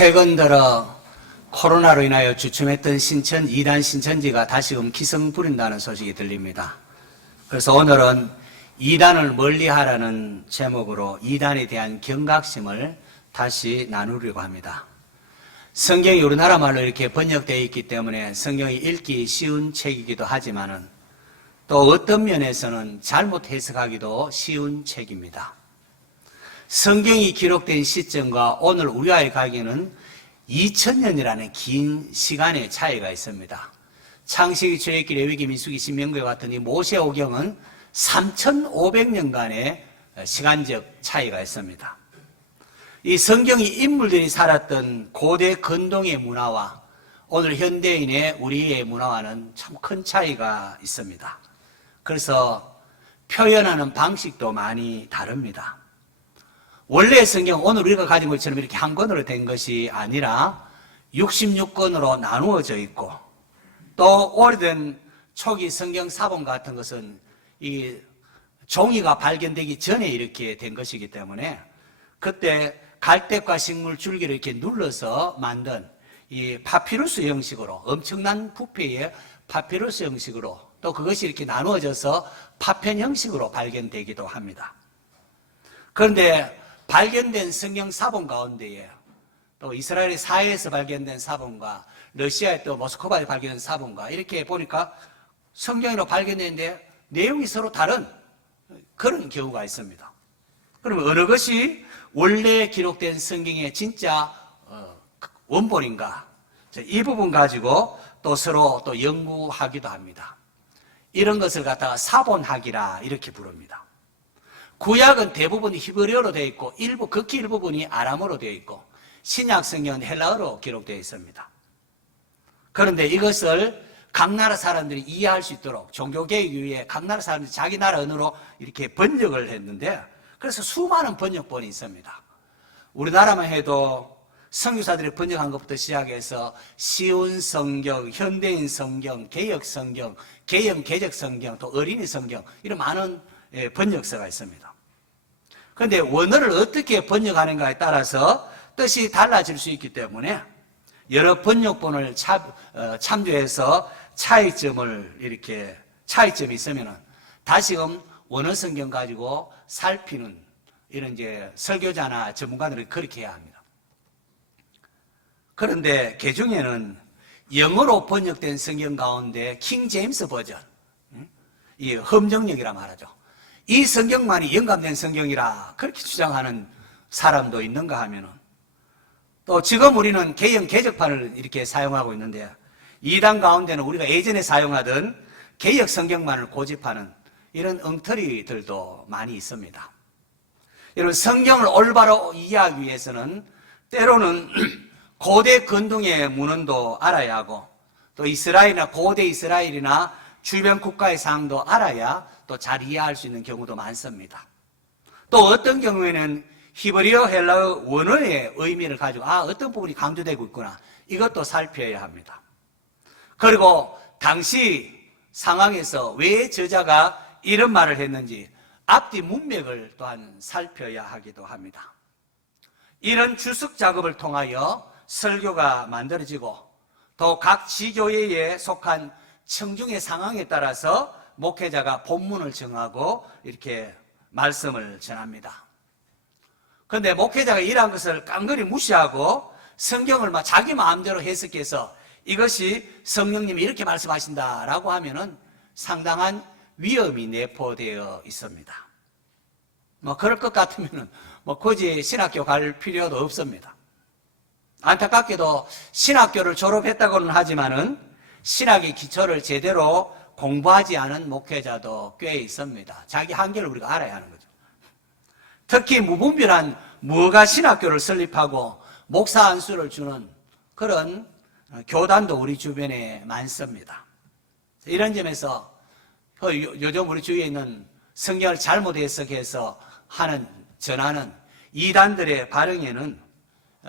최근 들어 코로나로 인하여 주춤했던 신천 2단 신천지가 다시금 기승 부린다는 소식이 들립니다. 그래서 오늘은 2단을 멀리하라는 제목으로 2단에 대한 경각심을 다시 나누려고 합니다. 성경이 우리나라 말로 이렇게 번역되어 있기 때문에 성경이 읽기 쉬운 책이기도 하지만은 또 어떤 면에서는 잘못 해석하기도 쉬운 책입니다. 성경이 기록된 시점과 오늘 우리와의 관계는 2000년이라는 긴 시간의 차이가 있습니다. 창세기, 출애굽기, 레위기, 민수기, 신명기와 같은 이 모세오경은 3500년간의 시간적 차이가 있습니다. 이 성경이 인물들이 살았던 고대 근동의 문화와 오늘 현대인의 우리의 문화와는 참 큰 차이가 있습니다. 그래서 표현하는 방식도 많이 다릅니다. 원래 성경, 오늘 우리가 가진 것처럼 이렇게 한 권으로 된 것이 아니라 66권으로 나누어져 있고, 또 오래된 초기 성경 사본 같은 것은 이 종이가 발견되기 전에 이렇게 된 것이기 때문에 그때 갈대과 식물 줄기를 이렇게 눌러서 만든 이 파피루스 형식으로, 엄청난 부피의 파피루스 형식으로, 또 그것이 이렇게 나누어져서 파편 형식으로 발견되기도 합니다. 그런데 발견된 성경 사본 가운데에 또 이스라엘의 사해에서 발견된 사본과 러시아의 또 모스크바에 발견된 사본과 이렇게 보니까 성경으로 발견됐는데 내용이 서로 다른 그런 경우가 있습니다. 그러면 어느 것이 원래 기록된 성경의 진짜 원본인가? 이 부분 가지고 또 서로 또 연구하기도 합니다. 이런 것을 갖다가 사본학이라 이렇게 부릅니다. 구약은 대부분 히브리어로 되어 있고 극히 일부분이 아람어로 되어 있고 신약 성경은 헬라어로 기록되어 있습니다. 그런데 이것을 각 나라 사람들이 이해할 수 있도록 종교개혁 이후에 각 나라 사람들이 자기 나라 언어로 이렇게 번역을 했는데, 그래서 수많은 번역본이 있습니다. 우리나라만 해도 선교사들이 번역한 것부터 시작해서 쉬운 성경, 현대인 성경, 개역 성경, 개영 개적 성경, 또 어린이 성경, 이런 많은 번역서가 있습니다. 그런데 원어를 어떻게 번역하는가에 따라서 뜻이 달라질 수 있기 때문에 여러 번역본을 참조해서 차이점이 있으면은 다시금 원어 성경 가지고 살피는 이런 이제 설교자나 전문가들이 그렇게 해야 합니다. 그런데 개중에는 영어로 번역된 성경 가운데 킹 제임스 버전, 이 험정역이라 말하죠. 이 성경만이 영감된 성경이라 그렇게 주장하는 사람도 있는가 하면은, 또 지금 우리는 개영 개적판을 이렇게 사용하고 있는데, 이단 가운데는 우리가 예전에 사용하던 개역 성경만을 고집하는 이런 엉터리들도 많이 있습니다. 여러분, 성경을 올바로 이해하기 위해서는 때로는 고대 근동의 문헌도 알아야 하고, 또 이스라엘이나 고대 이스라엘이나 주변 국가의 상황도 알아야 또 잘 이해할 수 있는 경우도 많습니다. 또 어떤 경우에는 히브리어, 헬라어 원어의 의미를 가지고 어떤 부분이 강조되고 있구나, 이것도 살펴야 합니다. 그리고 당시 상황에서 왜 저자가 이런 말을 했는지 앞뒤 문맥을 또한 살펴야 하기도 합니다. 이런 주석 작업을 통하여 설교가 만들어지고, 또 각 지교회에 속한 청중의 상황에 따라서 목회자가 본문을 정하고 이렇게 말씀을 전합니다. 그런데 목회자가 이러한 것을 깡그리 무시하고 성경을 자기 마음대로 해석해서 이것이 성령님이 이렇게 말씀하신다라고 하면은 상당한 위험이 내포되어 있습니다. 그럴 것 같으면은 굳이 신학교 갈 필요도 없습니다. 안타깝게도 신학교를 졸업했다고는 하지만은 신학의 기초를 제대로 공부하지 않은 목회자도 꽤 있습니다. 자기 한계를 우리가 알아야 하는 거죠. 특히 무분별한 무허가 신학교를 설립하고 목사 안수를 주는 그런 교단도 우리 주변에 많습니다. 이런 점에서 요즘 우리 주위에 있는 성경을 잘못 해석해서 전하는 이단들의 발응에는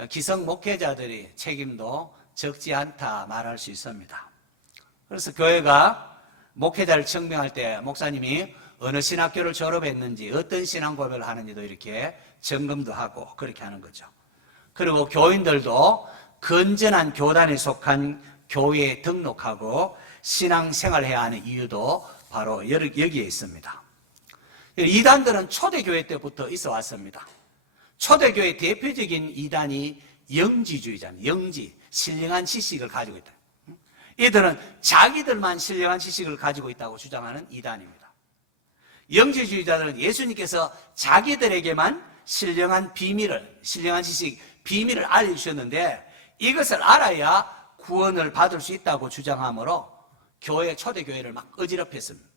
기성 목회자들의 책임도 적지 않다 말할 수 있습니다. 그래서 교회가 목회자를 청명할 때 목사님이 어느 신학교를 졸업했는지, 어떤 신앙 고백을 하는지도 이렇게 점검도 하고 그렇게 하는 거죠. 그리고 교인들도 건전한 교단에 속한 교회에 등록하고 신앙생활해야 하는 이유도 바로 여기에 있습니다. 이단들은 초대교회 때부터 있어 왔습니다. 초대교회 대표적인 이단이 영지주의자입니다. 영지, 신령한 지식을 가지고 있다. 이들은 자기들만 신령한 지식을 가지고 있다고 주장하는 이단입니다. 영지주의자들은 예수님께서 자기들에게만 신령한 지식, 비밀을 알려주셨는데 이것을 알아야 구원을 받을 수 있다고 주장하므로 초대교회를 막 어지럽혔습니다.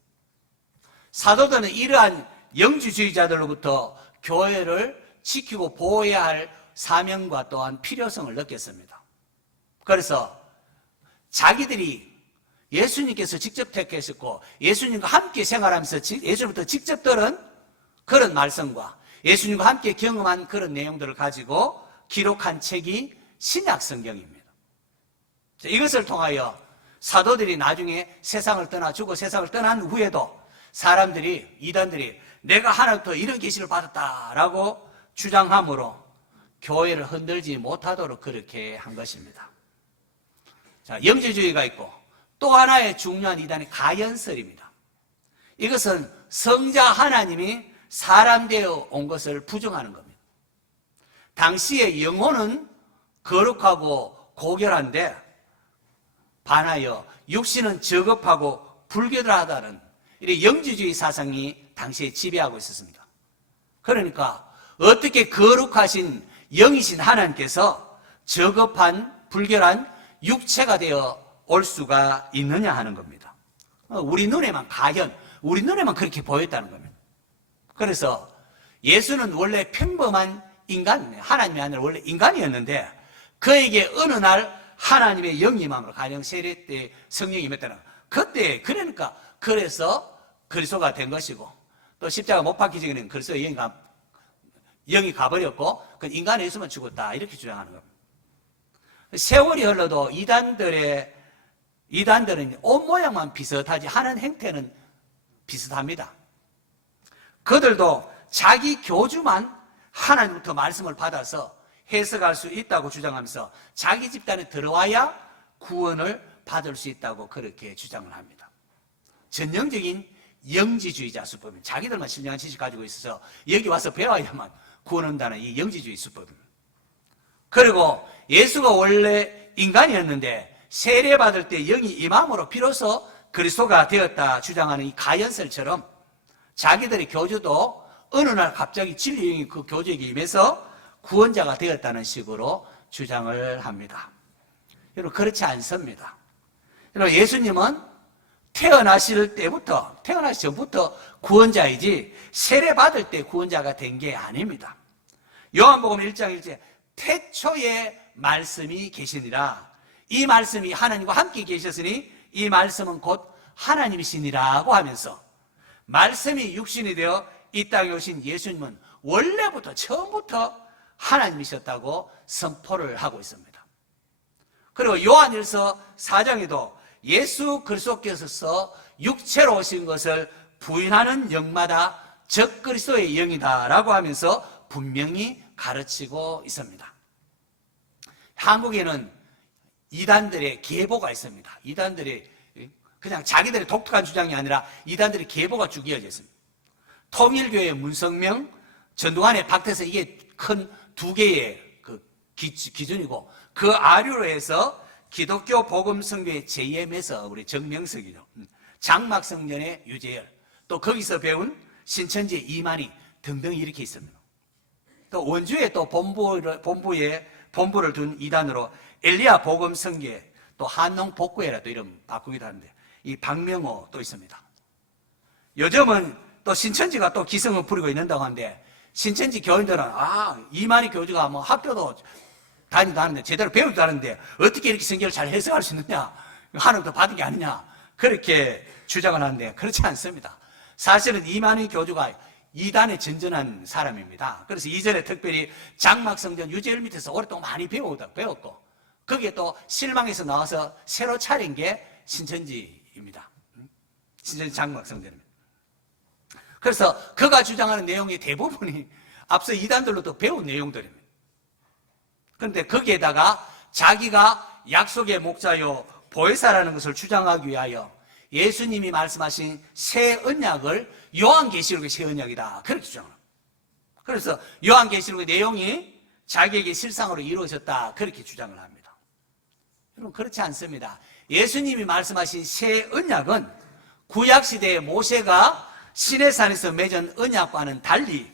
사도들은 이러한 영지주의자들로부터 교회를 지키고 보호해야 할 사명과 또한 필요성을 느꼈습니다. 그래서 자기들이 예수님께서 직접 택하셨고 예수님과 함께 생활하면서 예수님부터 직접 들은 그런 말씀과 예수님과 함께 경험한 그런 내용들을 가지고 기록한 책이 신약 성경입니다. 이것을 통하여 사도들이 나중에 세상을 떠나 죽어 세상을 떠난 후에도 이단들이 내가 하나님부터 이런 계시를 받았다라고 주장함으로 교회를 흔들지 못하도록 그렇게 한 것입니다. 자, 영지주의가 있고 또 하나의 중요한 이단이 가연설입니다. 이것은 성자 하나님이 사람 되어 온 것을 부정하는 겁니다. 당시의 영혼은 거룩하고 고결한데 반하여 육신은 저급하고 불교들하다는 이런 영지주의 사상이 당시에 지배하고 있었습니다. 그러니까 어떻게 거룩하신 영이신 하나님께서 저급한 불결한 육체가 되어 올 수가 있느냐 하는 겁니다. 우리 눈에만 우리 눈에만 그렇게 보였다는 겁니다. 그래서 예수는 원래 평범한 인간, 하나님이 아니라 원래 인간이었는데 그에게 어느 날 하나님의 영이 임함으로 가령 세례 때 성령이 임했다는 그때 그래서 그리스도가 된 것이고 또 십자가 못 박히기 전에는 그리스도의 영이 가버렸고 그 인간의 예수만 죽었다 이렇게 주장하는 겁니다. 세월이 흘러도 이단들은 옷 모양만 비슷하지 하는 행태는 비슷합니다. 그들도 자기 교주만 하나님부터 말씀을 받아서 해석할 수 있다고 주장하면서 자기 집단에 들어와야 구원을 받을 수 있다고 그렇게 주장을 합니다. 전형적인 영지주의자 수법입니다. 자기들만 신령한 지식 가지고 있어서 여기 와서 배워야만 구원한다는 이 영지주의 수법입니다. 그리고 예수가 원래 인간이었는데 세례받을 때 영이 임함으로 비로소 그리스도가 되었다 주장하는 이 가연설처럼 자기들의 교주도 어느 날 갑자기 진리의 영이 그 교주에게 임해서 구원자가 되었다는 식으로 주장을 합니다. 여러분 그렇지 않습니다. 여러분 예수님은 태어나시 전부터 구원자이지 세례받을 때 구원자가 된 게 아닙니다. 요한복음 1장 1절 태초에 말씀이 계시니라 이 말씀이 하나님과 함께 계셨으니 이 말씀은 곧 하나님이시니라고 하면서 말씀이 육신이 되어 이 땅에 오신 예수님은 원래부터 처음부터 하나님이셨다고 선포를 하고 있습니다. 그리고 요한일서 4장에도 예수 그리스도께서 육체로 오신 것을 부인하는 영마다 적 그리스도의 영이다라고 하면서 분명히 가르치고 있습니다. 한국에는 이단들의 계보가 있습니다. 이단들의 그냥 자기들의 독특한 주장이 아니라 이단들의 계보가 쭉 이어져 있습니다. 통일교회 문성명, 전두환의 박태서 이게 큰 두 개의 기준이고 그 아류로 해서 기독교 복음성교의 JM에서 우리 정명석이죠. 장막성전의 유재열, 또 거기서 배운 신천지의 이만희 등등 이렇게 있습니다. 또 원주에 또 본부를 둔 이단으로 엘리야 복음성교회, 또 한농 복구회라 또 이름 바꾸기도 하는데 이 박명호 또 있습니다. 요즘은 또 신천지가 또 기성을 부리고 있는다고 하는데 신천지 교인들은 이만희 교주가 뭐 학교도 다니도 하는데 제대로 배우지도 않는데 어떻게 이렇게 성경을 잘 해석할 수 있느냐, 하나님도 받은 게 아니냐 그렇게 주장을 하는데 그렇지 않습니다. 사실은 이만희 교주가 이단에 전전한 사람입니다. 그래서 이전에 특별히 장막성전 유재열 밑에서 오랫동안 많이 배웠고 거기에 또 실망해서 나와서 새로 차린 게 신천지입니다. 신천지 장막성전입니다. 그래서 그가 주장하는 내용의 대부분이 앞서 이단들로도 배운 내용들입니다. 그런데 거기에다가 자기가 약속의 목자요 보혜사라는 것을 주장하기 위하여 예수님이 말씀하신 새 언약을 요한계시록의 새 언약이다 그렇게 주장합니다. 그래서 요한계시록의 내용이 자기에게 실상으로 이루어졌다 그렇게 주장을 합니다. 여러분 그렇지 않습니다. 예수님이 말씀하신 새 언약은 구약시대의 모세가 시내산에서 맺은 언약과는 달리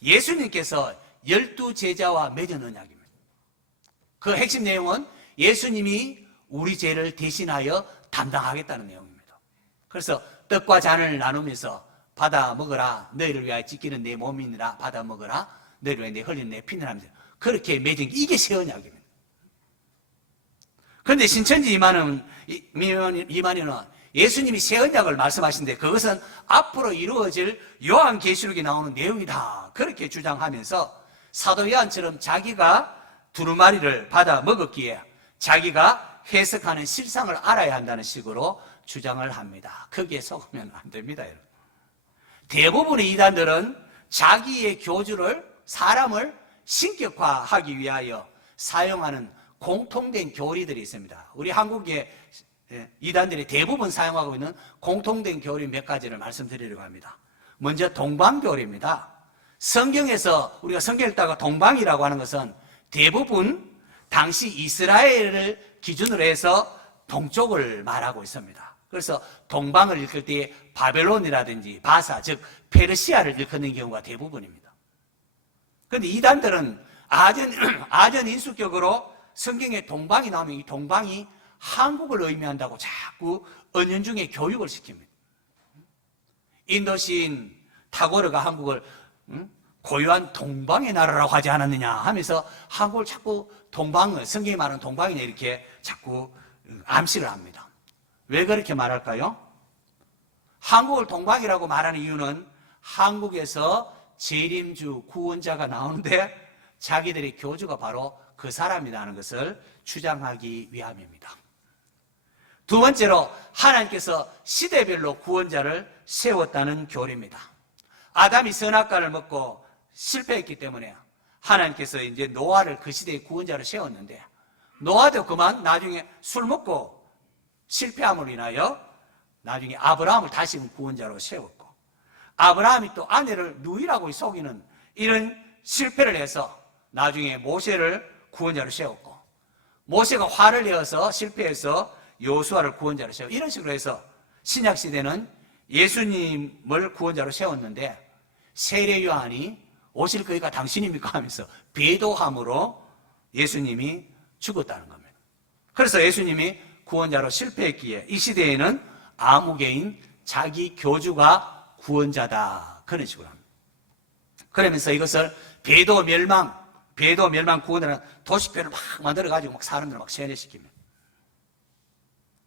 예수님께서 12제자와 맺은 언약입니다. 그 핵심 내용은 예수님이 우리 죄를 대신하여 담당하겠다는 내용입니다. 그래서 떡과 잔을 나누면서 받아 먹어라 너희를 위하여 찢기는 내 몸이니라 받아 먹어라 너희를 위하여 내 흘리는 내 피는 하면서 그렇게 맺은 게 이게 새 언약입니다. 그런데 신천지 이만희는 예수님이 새 언약을 말씀하시는데 그것은 앞으로 이루어질 요한계시록에 나오는 내용이다 그렇게 주장하면서 사도 요한처럼 자기가 두루마리를 받아 먹었기에 자기가 해석하는 실상을 알아야 한다는 식으로 주장을 합니다. 거기에 속으면 안 됩니다. 여러분. 대부분의 이단들은 자기의 교주를 사람을 신격화하기 위하여 사용하는 공통된 교리들이 있습니다. 우리 한국의 이단들이 대부분 사용하고 있는 공통된 교리 몇 가지를 말씀드리려고 합니다. 먼저 동방교리입니다. 성경에서 우리가 성경 읽다가 동방이라고 하는 것은 대부분 당시 이스라엘을 기준으로 해서 동쪽을 말하고 있습니다. 그래서 동방을 읽을 때 바벨론이라든지 바사, 즉 페르시아를 일컫는 경우가 대부분입니다. 그런데 이단들은 아전 인수격으로 성경에 동방이 나오면 이 동방이 한국을 의미한다고 자꾸 은연중에 교육을 시킵니다. 인도시인 타고르가 한국을 고유한 동방의 나라라고 하지 않았느냐 하면서 한국을 자꾸 동방을, 성경이 말하는 동방이냐 이렇게 자꾸 암시를 합니다. 왜 그렇게 말할까요? 한국을 동방이라고 말하는 이유는 한국에서 재림주 구원자가 나오는데 자기들의 교주가 바로 그 사람이라는 것을 주장하기 위함입니다. 두 번째로 하나님께서 시대별로 구원자를 세웠다는 교리입니다. 아담이 선악과를 먹고 실패했기 때문에 하나님께서 이제 노아를 그 시대의 구원자로 세웠는데 노아도 그만 나중에 술 먹고 실패함으로 인하여 나중에 아브라함을 다시 구원자로 세웠고 아브라함이 또 아내를 누이라고 속이는 이런 실패를 해서 나중에 모세를 구원자로 세웠고 모세가 화를 내어서 실패해서 여호수아를 구원자로 세웠고 이런 식으로 해서 신약시대는 예수님을 구원자로 세웠는데 세례 요한이 오실 거니까 당신입니까 하면서 배도함으로 예수님이 죽었다는 겁니다. 그래서 예수님이 구원자로 실패했기에 이 시대에는 아무개인 자기 교주가 구원자다 그런 식으로 합니다. 그러면서 이것을 배도 멸망 구원이라는 도시표를 막 만들어가지고 막 사람들을 막 세뇌시킵니다.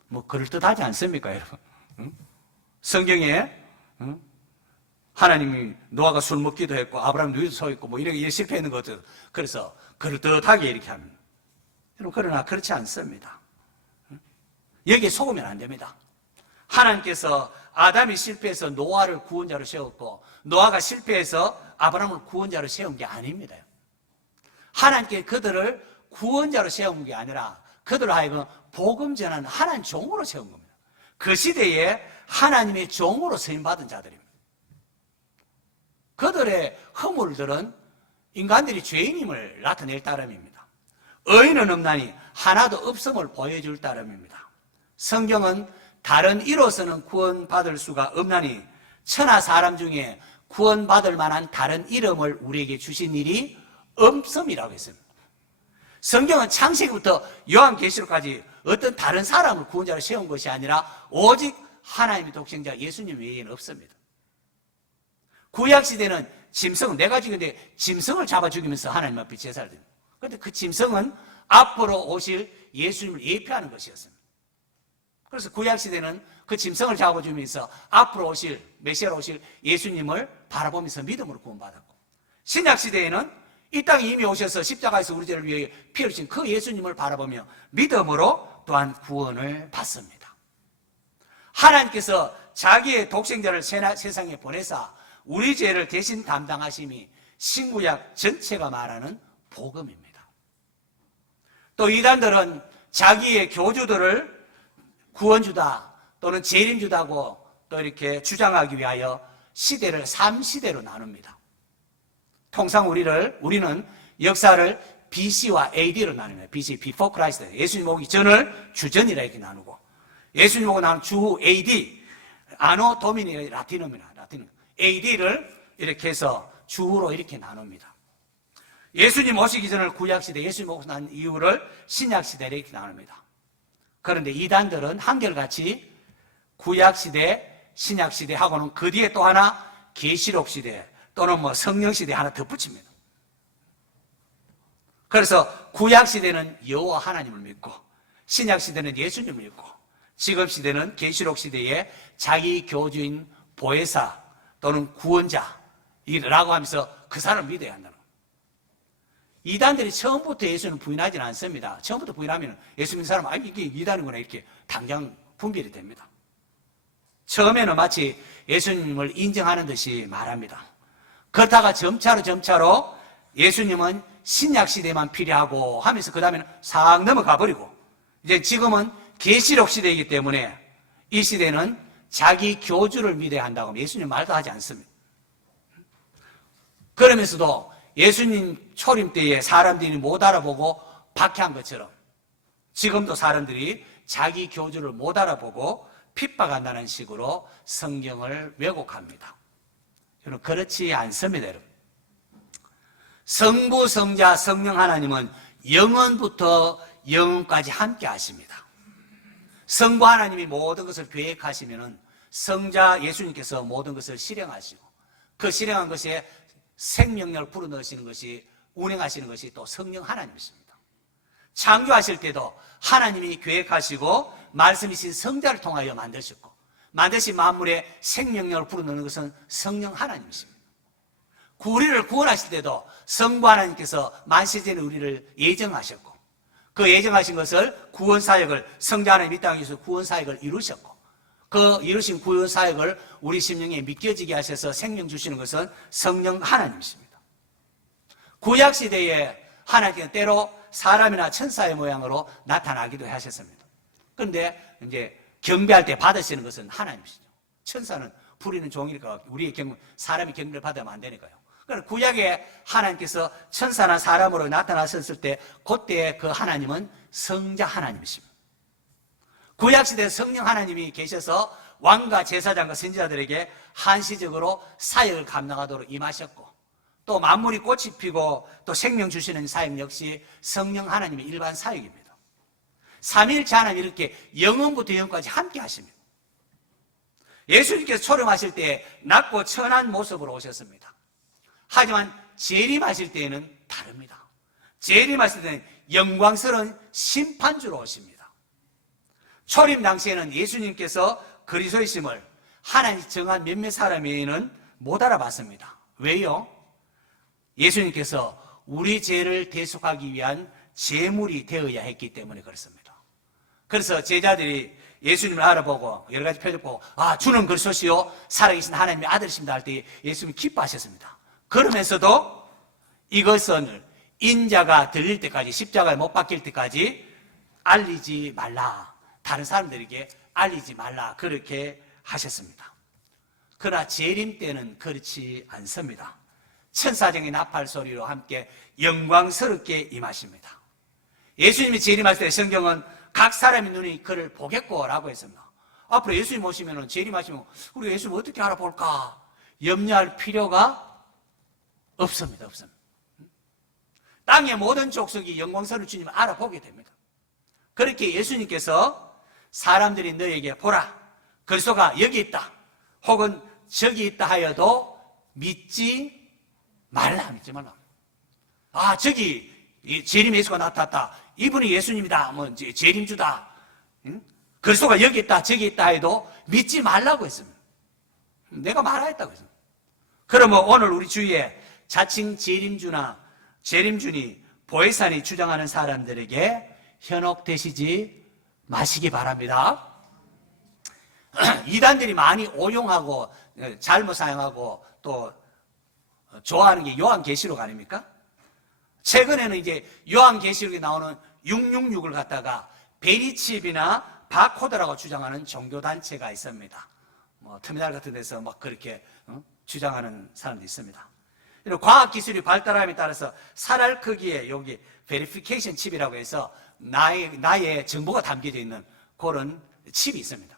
뭐 그럴듯하지 않습니까 여러분? 성경에 하나님이 노아가 술 먹기도 했고 아브라함 누이도 속였고 뭐 이렇게 실패했는 것들 그래서 그럴듯하게 이렇게 합니다. 여러분 그러나 그렇지 않습니다. 여기에 속으면 안 됩니다. 하나님께서 아담이 실패해서 노아를 구원자로 세웠고 노아가 실패해서 아브라함을 구원자로 세운 게 아닙니다. 하나님께 그들을 구원자로 세운 게 아니라 그들을 하여금 복음 전하는 하나님 종으로 세운 겁니다. 그 시대에 하나님의 종으로 쓰임받은 자들입니다. 그들의 허물들은 인간들이 죄인임을 나타낼 따름입니다. 의인은 없나니 하나도 없음을 보여줄 따름입니다. 성경은 다른 이로서는 구원받을 수가 없나니 천하 사람 중에 구원받을 만한 다른 이름을 우리에게 주신 일이 없음이라고 했습니다. 성경은 창세기부터 요한계시록까지 어떤 다른 사람을 구원자로 세운 것이 아니라 오직 하나님의 독생자 예수님 외에는 없습니다. 구약시대는 짐승, 내가 죽였는데 짐승을 잡아 죽이면서 하나님 앞에 제사를 드립니다. 그런데 그 짐승은 앞으로 오실 예수님을 예표하는 것이었습니다. 그래서 구약시대는 그 짐승을 잡아 죽이면서 앞으로 오실, 메시아로 오실 예수님을 바라보면서 믿음으로 구원받았고 신약시대에는 이 땅에 이미 오셔서 십자가에서 우리 죄를 위해 피 흘리신 그 예수님을 바라보며 믿음으로 또한 구원을 받습니다. 하나님께서 자기의 독생자를 세상에 보내사 우리 죄를 대신 담당하심이 신구약 전체가 말하는 복음입니다. 또 이단들은 자기의 교주들을 구원주다 또는 재림주다고 또 이렇게 주장하기 위하여 시대를 3시대로 나눕니다. 통상 우리는 역사를 BC와 AD로 나눕니다. BC, Before Christ. 예수님 오기 전을 주전이라 이렇게 나누고, 예수님 오고 나면 주 AD, 아노 도미니 라틴어입니다. AD를 이렇게 해서 주후로 이렇게 나눕니다. 예수님 오시기 전을 구약시대, 예수님 오고 난 이후를 신약시대 이렇게 나눕니다. 그런데 이단들은 한결같이 구약시대, 신약시대하고는 그 뒤에 또 하나 계시록시대 또는 성령시대 하나 덧붙입니다. 그래서 구약시대는 여호와 하나님을 믿고, 신약시대는 예수님을 믿고, 지금 시대는 계시록시대에 자기 교주인 보혜사 또는 구원자라고 하면서 그 사람을 믿어야 한다는 겁니다. 이단들이 처음부터 예수는 부인하지는 않습니다. 처음부터 부인하면 예수 믿는 사람은 이게 이단이구나 이렇게 당장 분별이 됩니다. 처음에는 마치 예수님을 인정하는 듯이 말합니다. 그렇다가 점차로 예수님은 신약시대만 필요하고 하면서 그 다음에는 싹 넘어가 버리고, 이제 지금은 계시록 시대이기 때문에 이 시대는 자기 교주를 믿어야 한다고 하면 예수님 말도 하지 않습니다. 그러면서도 예수님 초림 때에 사람들이 못 알아보고 박해한 것처럼 지금도 사람들이 자기 교주를 못 알아보고 핍박한다는 식으로 성경을 왜곡합니다. 여러분, 그렇지 않습니다. 여러분, 성부, 성자, 성령 하나님은 영원부터 영원까지 함께 하십니다. 성부 하나님이 모든 것을 계획하시면은 성자 예수님께서 모든 것을 실행하시고, 그 실행한 것에 생명력을 불어넣으시는 것이, 운행하시는 것이 또 성령 하나님이십니다. 창조하실 때도 하나님이 계획하시고 말씀이신 성자를 통하여 만드셨고, 만드신 만물에 생명력을 불어넣는 것은 성령 하나님이십니다. 우리를 구원하실 때도 성부 하나님께서 만세전에 우리를 예정하셨고, 그 예정하신 것을 구원 사역을 성자 하나님 이 땅에서 구원 사역을 이루셨고, 그 이루신 구원 사역을 우리 심령에 믿겨지게 하셔서 생명 주시는 것은 성령 하나님이십니다. 구약 시대에 하나님께서 때로 사람이나 천사의 모양으로 나타나기도 하셨습니다. 그런데 이제 경배할 때 받으시는 것은 하나님이시죠. 천사는 부리는 종이니까 우리의 사람이 경배를 받으면 안 되니까요. 그러니까 구약에 하나님께서 천사나 사람으로 나타나셨을 때 그때 그 하나님은 성자 하나님이십니다. 구약시대 성령 하나님이 계셔서 왕과 제사장과 선지자들에게 한시적으로 사역을 감당하도록 임하셨고, 또 만물이 꽃이 피고 또 생명 주시는 사역 역시 성령 하나님의 일반 사역입니다. 삼위일체 하나님 이렇게 영원부터 영원까지 함께 하십니다. 예수님께서 초림하실 때 낮고 천한 모습으로 오셨습니다. 하지만 재림하실 때에는 다릅니다. 재림하실 때는 영광스러운 심판주로 오십니다. 초림 당시에는 예수님께서 그리스도이심을 하나님이 정한 몇몇 사람에게는 못 알아봤습니다. 왜요? 예수님께서 우리 죄를 대속하기 위한 제물이 되어야 했기 때문에 그렇습니다. 그래서 제자들이 예수님을 알아보고 여러 가지 표적 보고, 주는 그리스도시요 살아계신 하나님의 아들이십니다 할 때 예수님이 기뻐하셨습니다. 그러면서도 이것은 인자가 들릴 때까지, 십자가에 못 박힐 때까지 알리지 말라, 다른 사람들에게 알리지 말라, 그렇게 하셨습니다. 그러나 재림 때는 그렇지 않습니다. 천사장의 나팔 소리로 함께 영광스럽게 임하십니다. 예수님이 재림하실 때 성경은 각 사람의 눈이 그를 보겠고 라고 했습니다. 앞으로 예수님 오시면 재림하시면 우리가 예수님 어떻게 알아볼까 염려할 필요가 없습니다. 땅의 모든 족속이 영광스러운 주님을 알아보게 됩니다. 그렇게 예수님께서 사람들이 너에게 보라, 그리스도가 여기 있다 혹은 저기 있다 하여도 믿지 말라. 저기 재림 예수가 나타났다, 이분이 예수님이다, 재림주다, 그리스도가 여기 있다 저기 있다 해도 믿지 말라고 했습니다. 내가 말하였다고 했습니다. 그러면 오늘 우리 주위에 자칭 재림주니 보혜사니 주장하는 사람들에게 현혹되시지 마시기 바랍니다. 이단들이 많이 오용하고 잘못 사용하고 또 좋아하는 게 요한계시록 아닙니까? 최근에는 이제 요한계시록에 나오는 666을 갖다가 베리칩이나 바코드라고 주장하는 종교단체가 있습니다. 터미널 같은 데서 막 그렇게 주장하는 사람도 있습니다. 과학기술이 발달함에 따라서 살알 크기의 여기 베리피케이션 칩이라고 해서 나의 정보가 담겨져 있는 그런 칩이 있습니다.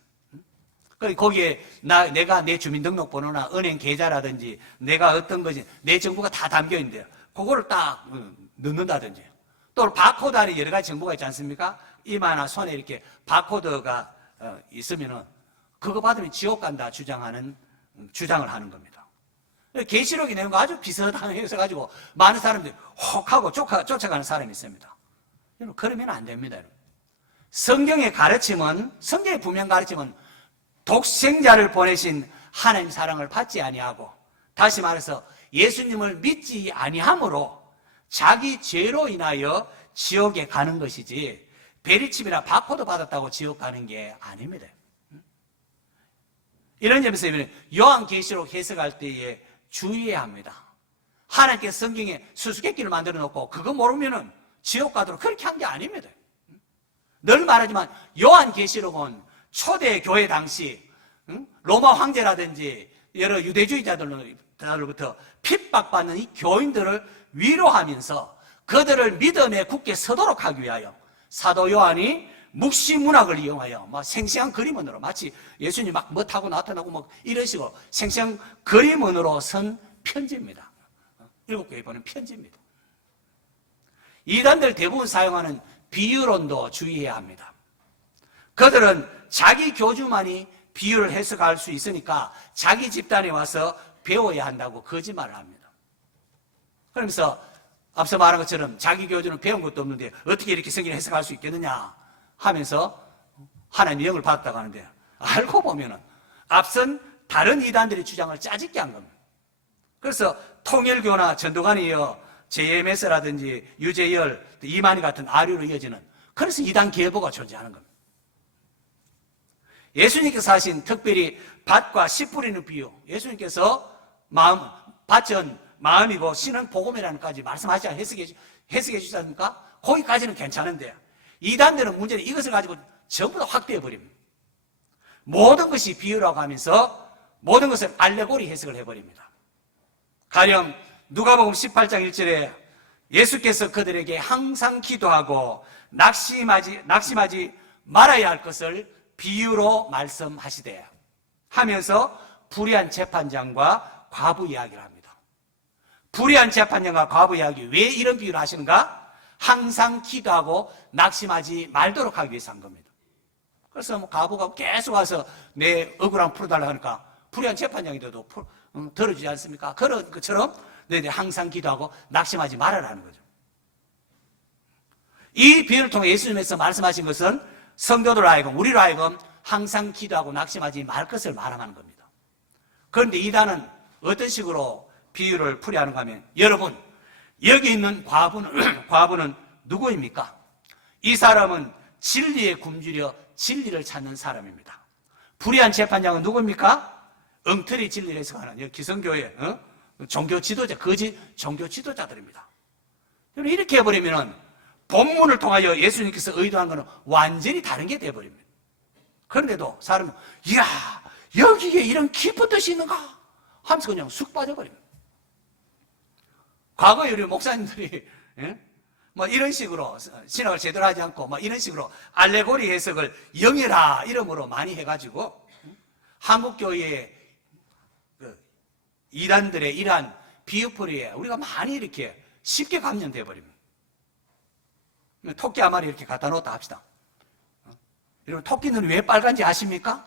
거기에 내가 내 주민등록번호나 은행 계좌라든지 내가 어떤 것이 내 정보가 다 담겨 있는데요. 그거를 딱 넣는다든지 또 바코드 안에 여러 가지 정보가 있지 않습니까? 이마나 손에 이렇게 바코드가 있으면은 그거 받으면 지옥 간다 주장을 하는 겁니다. 계시록의 내용과 아주 비슷하게 해가지고 많은 사람들이 혹하고 쫓아가는 사람이 있습니다. 여러분, 그러면 안 됩니다. 여러분. 성경의 분명 가르침은 독생자를 보내신 하나님 사랑을 받지 아니하고, 다시 말해서 예수님을 믿지 아니함으로 자기 죄로 인하여 지옥에 가는 것이지, 베리칩이나 바코드 받았다고 지옥 가는 게 아닙니다. 이런 점에서 요한계시록 해석할 때에 주의해야 합니다. 하나님께서 성경에 수수께끼를 만들어 놓고 그거 모르면은 지옥 가도록 그렇게 한 게 아닙니다. 늘 말하지만 요한계시록은 초대 교회 당시 로마 황제라든지 여러 유대주의자들로부터 핍박받는 이 교인들을 위로하면서 그들을 믿음에 굳게 서도록 하기 위하여 사도 요한이 묵시문학을 이용하여 생생한 그림으로, 마치 예수님이 뭐 타고 나타나고 이런 식으로 생생한 그림으로 쓴 편지입니다. 7교회에 보는 편지입니다. 이단들 대부분 사용하는 비유론도 주의해야 합니다. 그들은 자기 교주만이 비유를 해석할 수 있으니까 자기 집단에 와서 배워야 한다고 거짓말을 합니다. 그러면서 앞서 말한 것처럼 자기 교주는 배운 것도 없는데 어떻게 이렇게 성경을 해석할 수 있겠느냐 하면서 하나님의 영을 받았다고 하는데, 알고 보면은 앞선 다른 이단들의 주장을 짜집게 한 겁니다. 그래서 통일교나 전도관이여 JMS라든지 유재열, 이만희 같은 아류로 이어지는, 그래서 이단 계보가 존재하는 겁니다. 예수님께서 하신 특별히 밭과 씨 뿌리는 비유, 예수님께서 밭은 마음이고 씨는 복음이라는 까지 말씀하지 해석해 주지 않습니까? 거기까지는 괜찮은데 이단들은 문제는 이것을 가지고 전부 다 확대해 버립니다. 모든 것이 비유라고 하면서 모든 것을 알레고리 해석을 해버립니다. 가령 누가복음 18장 1절에 예수께서 그들에게 항상 기도하고 낙심하지 말아야 할 것을 비유로 말씀하시되 하면서 불의한 재판장과 과부 이야기를 합니다. 불의한 재판장과 과부 이야기, 왜 이런 비유를 하시는가? 항상 기도하고 낙심하지 말도록 하기 위해서 한 겁니다. 그래서 과부가 계속 와서 내 억울함 풀어달라고 하니까 불의한 재판장인데도 들어주지 않습니까? 그런 것처럼 너희들이 항상 기도하고 낙심하지 말아라는 거죠. 이 비유를 통해 예수님께서 말씀하신 것은 성도들 하여금, 우리로 하여금 항상 기도하고 낙심하지 말 것을 말하는 겁니다. 그런데 이단은 어떤 식으로 비유를 풀이하는가 하면, 여러분, 여기 있는 과부는 누구입니까? 이 사람은 진리에 굶주려 진리를 찾는 사람입니다. 불의한 재판장은 누구입니까? 엉터리 진리를 해석하는 기성교회 종교 지도자, 거짓 종교 지도자들입니다. 이렇게 해버리면 본문을 통하여 예수님께서 의도한 것은 완전히 다른 게 되어버립니다. 그런데도 사람은 이야, 여기에 이런 깊은 뜻이 있는가 하면서 그냥 쑥 빠져버립니다. 과거에 우리 목사님들이 이런 식으로 신학을 제대로 하지 않고 이런 식으로 알레고리 해석을 영이라 이름으로 많이 해가지고 한국교회의 이단들의 이러한 비유풀이에 우리가 많이 이렇게 쉽게 감염되어 버립니다. 토끼 한 마리 이렇게 갖다 놓았다 합시다. 여러분, 토끼는 왜 빨간지 아십니까?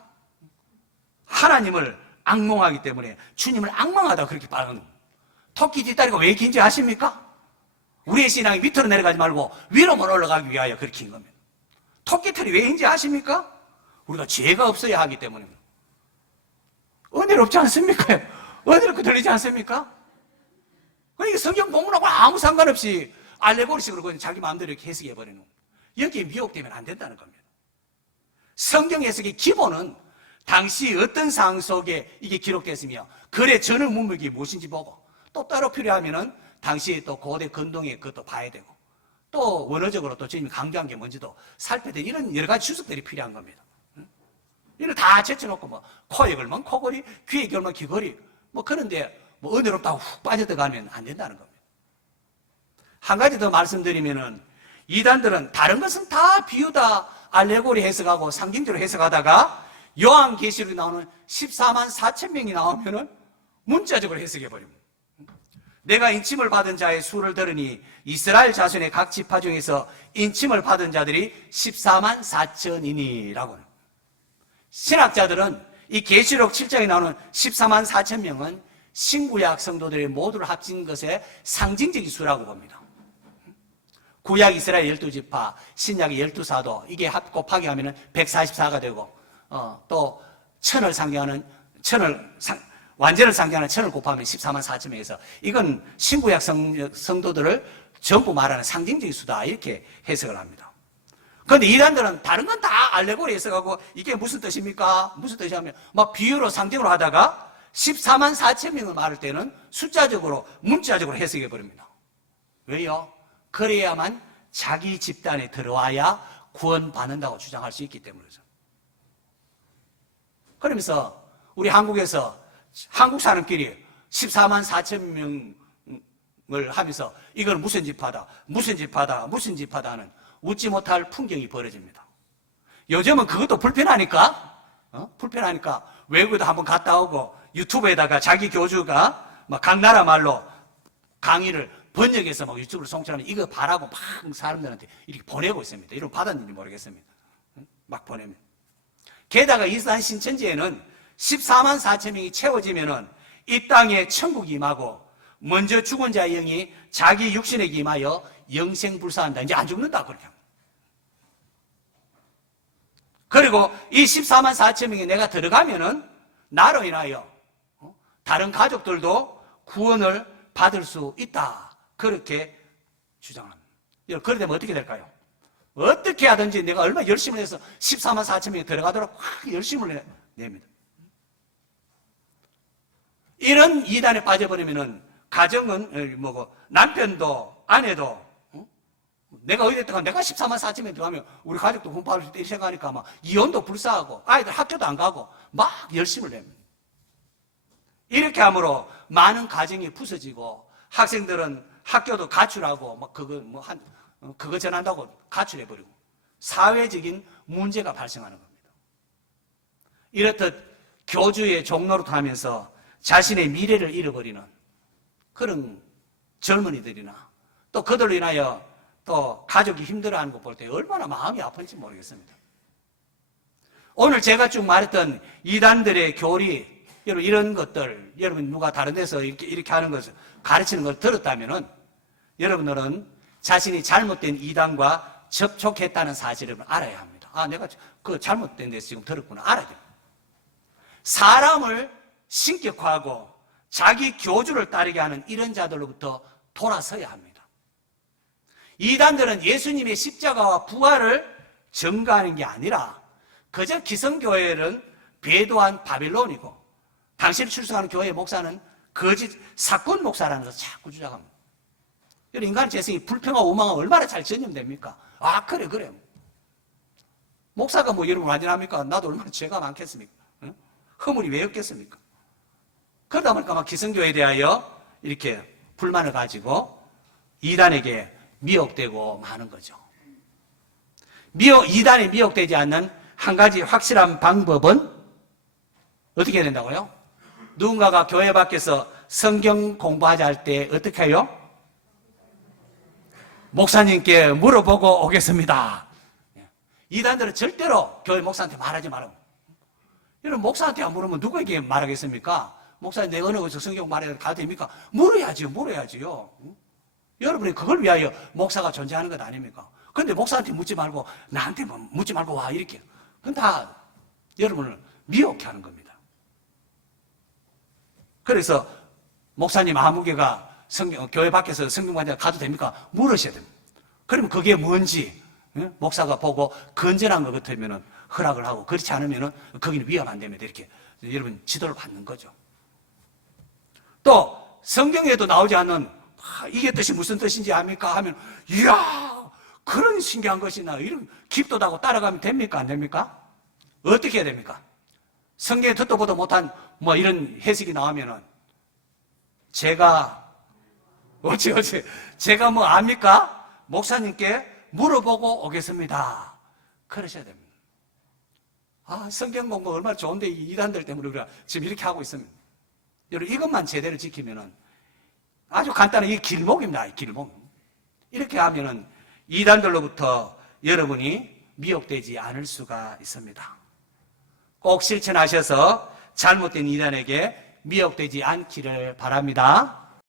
하나님을 악몽하기 때문에 주님을 악몽하다 그렇게 빨간 겁니다. 토끼 뒷다리가 왜 긴지 아십니까? 우리의 신앙이 밑으로 내려가지 말고 위로만 올라가기 위하여 그렇게 긴 겁니다. 토끼 털이 왜 긴지 아십니까? 우리가 죄가 없어야 하기 때문입니다. 은혜롭지 않습니까? 은혜롭게 들리지 않습니까? 그러니까 성경 본문하고 아무 상관없이 알레고리식으로 그냥 자기 마음대로 이렇게 해석해버리는 겁니다. 여기에 미혹되면 안 된다는 겁니다. 성경 해석의 기본은 당시 어떤 상황 속에 이게 기록됐으며 글의 전후 문맥이 무엇인지 보고, 또 따로 필요하면은 당시 또 고대 근동의 그것도 봐야 되고, 또 원어적으로 또 주님이 강조한 게 뭔지도 살펴야 이런 여러 가지 주석들이 필요한 겁니다. 이걸 다 제쳐놓고 뭐 코에 걸면 코걸이, 귀에 걸면 귀걸이 뭐 그런데 뭐 은혜롭다고 훅 빠져들어가면 안 된다는 겁니다. 한 가지 더 말씀드리면은 이단들은 다른 것은 다 비유다, 알레고리 해석하고 상징적으로 해석하다가 요한계시록에 나오는 14만 4천 명이 나오면은 문자적으로 해석해버립니다. 내가 인침을 받은 자의 수를 들으니 이스라엘 자손의 각 지파 중에서 인침을 받은 자들이 14만 4천이니라고. 신학자들은 이 계시록 7장에 나오는 14만 4천 명은 신구약 성도들의 모두를 합친 것의 상징적인 수라고 봅니다. 구약 이스라엘 12지파, 신약의 12사도, 이게 곱하기 하면 144가 되고, 또 천을 상징하는, 완전을 상징하는 천을 곱하면 14만 4천 명에서, 이건 신구약 성도들을 전부 말하는 상징적인 수다, 이렇게 해석을 합니다. 그런데 이단들은 다른 건 다 알레고리 해석하고, 이게 무슨 뜻입니까? 무슨 뜻이냐면, 막 비유로 상징으로 하다가, 14만 4천 명을 말할 때는 숫자적으로, 문자적으로 해석해버립니다. 왜요? 그래야만 자기 집단에 들어와야 구원받는다고 주장할 수 있기 때문이죠. 그러면서 우리 한국에서 한국 사람끼리 14만 4천 명을 하면서 이걸 무슨 집하다, 무슨 집하다, 무슨 집하다 하는 웃지 못할 풍경이 벌어집니다. 요즘은 그것도 불편하니까 외국에도 한번 갔다 오고 유튜브에다가 자기 교주가 막 각 나라 말로 강의를 번역해서 막 유튜브로 송출하면 이거 바라고 막 사람들한테 이렇게 보내고 있습니다. 이런 받았는지 모르겠습니다. 막 보내면. 게다가 이스라엘 신천지에는 14만 4천 명이 채워지면은 이 땅에 천국이 임하고 먼저 죽은 자의 영이 자기 육신에게 임하여 영생불사한다. 이제 안 죽는다. 그렇게 합니다. 그리고 이 14만 4천 명이 내가 들어가면은 나로 인하여 다른 가족들도 구원을 받을 수 있다. 그렇게 주장합니다. 그러게 되면 어떻게 될까요? 어떻게 하든지 내가 얼마나 열심을 해서 14만 4천 명이 들어가도록 확 열심을 냅니다. 이런 이단에 빠져버리면은 가정은 뭐고 남편도 아내도 내가 어디 됐다가 내가 14만 4천 명 들어가면 우리 가족도 구원받을 수 있다 생각하니까 막 이혼도 불사하고 아이들 학교도 안 가고 막 열심을 냅니다. 이렇게 함으로 많은 가정이 부서지고 학생들은 학교도 가출하고 막 그거 전한다고 가출해버리고 사회적인 문제가 발생하는 겁니다. 이렇듯 교주의 종로로 하면서 자신의 미래를 잃어버리는 그런 젊은이들이나 또 그들로 인하여 또 가족이 힘들어하는 거 볼 때 얼마나 마음이 아픈지 모르겠습니다. 오늘 제가 쭉 말했던 이단들의 교리, 여러분 이런 것들, 여러분 누가 다른 데서 이렇게 하는 것을 가르치는 걸 들었다면은 여러분들은 자신이 잘못된 이단과 접촉했다는 사실을 알아야 합니다. 아, 내가 그 잘못된 데서 지금 들었구나. 알아야 돼요. 사람을 신격화하고 자기 교주를 따르게 하는 이런 자들로부터 돌아서야 합니다. 이단들은 예수님의 십자가와 부활을 증거하는 게 아니라 그저 기성교회는 배도한 바벨론이고 당신을 출석하는 교회의 목사는 거짓 사건 목사라는 것을 자꾸 주장합니다. 인간의 재성이 불평하고 오망하고 얼마나 잘 전염됩니까? 아, 그래. 목사가 뭐 여러분 완전합니까? 나도 얼마나 죄가 많겠습니까? 응? 허물이 왜 없겠습니까? 그러다 보니까 막 기성교회에 대하여 이렇게 불만을 가지고 이단에게 미혹되고 마는 거죠. 이단에 미혹되지 않는 한 가지 확실한 방법은 어떻게 해야 된다고요? 누군가가 교회 밖에서 성경 공부하자 할 때 어떻게 해요? 목사님께 물어보고 오겠습니다. 이단들은 절대로 교회 목사한테 말하지 말라고. 여러분 목사한테 안 물으면 누구에게 말하겠습니까? 목사님 내가 어느 곳에서 성경 말해야 가도 됩니까? 물어야지요. 여러분이 그걸 위하여 목사가 존재하는 것 아닙니까? 그런데 목사한테 묻지 말고 나한테 묻지 말고 와 이렇게. 그건 다 여러분을 미혹해 하는 겁니다. 그래서 목사님 아무개가 교회 밖에서 성경 관자 가도 됩니까? 물으셔야 됩니다. 그러면 그게 뭔지 목사가 보고 건전한 것 같으면 허락을 하고 그렇지 않으면 거기는 위험한 데면 이렇게 여러분 지도를 받는 거죠. 또 성경에도 나오지 않는 이게 뜻이 무슨 뜻인지 압니까? 하면 이야 그런 신기한 것이나 이런 깊도다고 따라가면 됩니까? 안 됩니까? 어떻게 해야 됩니까? 성경에 듣도 보도 못한 뭐 이런 해석이 나오면은 제가 제가 뭐 압니까? 목사님께 물어보고 오겠습니다. 그러셔야 됩니다. 성경 공부 얼마나 좋은데 이 이단들 때문에 우리가 지금 이렇게 하고 있습니다. 여러분, 이것만 제대로 지키면은 아주 간단한 이 길목입니다. 이 길목. 이렇게 하면은 이단들로부터 여러분이 미혹되지 않을 수가 있습니다. 꼭 실천하셔서 잘못된 이단에게 미혹되지 않기를 바랍니다.